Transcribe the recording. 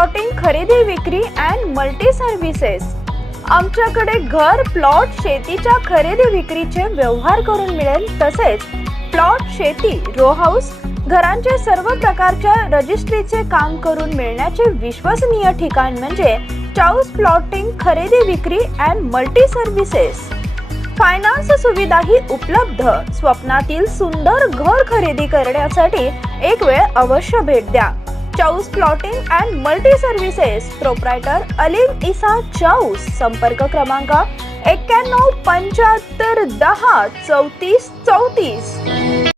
Plotting खरेदी विक्री and multi services आमच्याकडे घर प्लॉट शेतीच्या खरेदी विक्रीचे व्यवहार करून मिळेल. तसेच प्लॉट शेती रो हाऊस घरांचे सर्व प्रकारच्या रजिस्ट्रीचे काम करून मिळण्याचे विश्वसनीय ठिकाण म्हणजे चाऊस प्लॉटिंग खरेदी विक्री अँड मल्टी सर्व्हिसेस फायनान्स सुविधाही उपलब्ध. स्वप्नातील सुंदर घर खरेदी करण्यासाठी एक वेळ अवश्य भेट द्या. Chaus plotting and multi services proprietor Alim Isa Chaus संपर्क क्रमांक एक्क्याण्णव पंच्याहत्तर दहा चौतीस चौतीस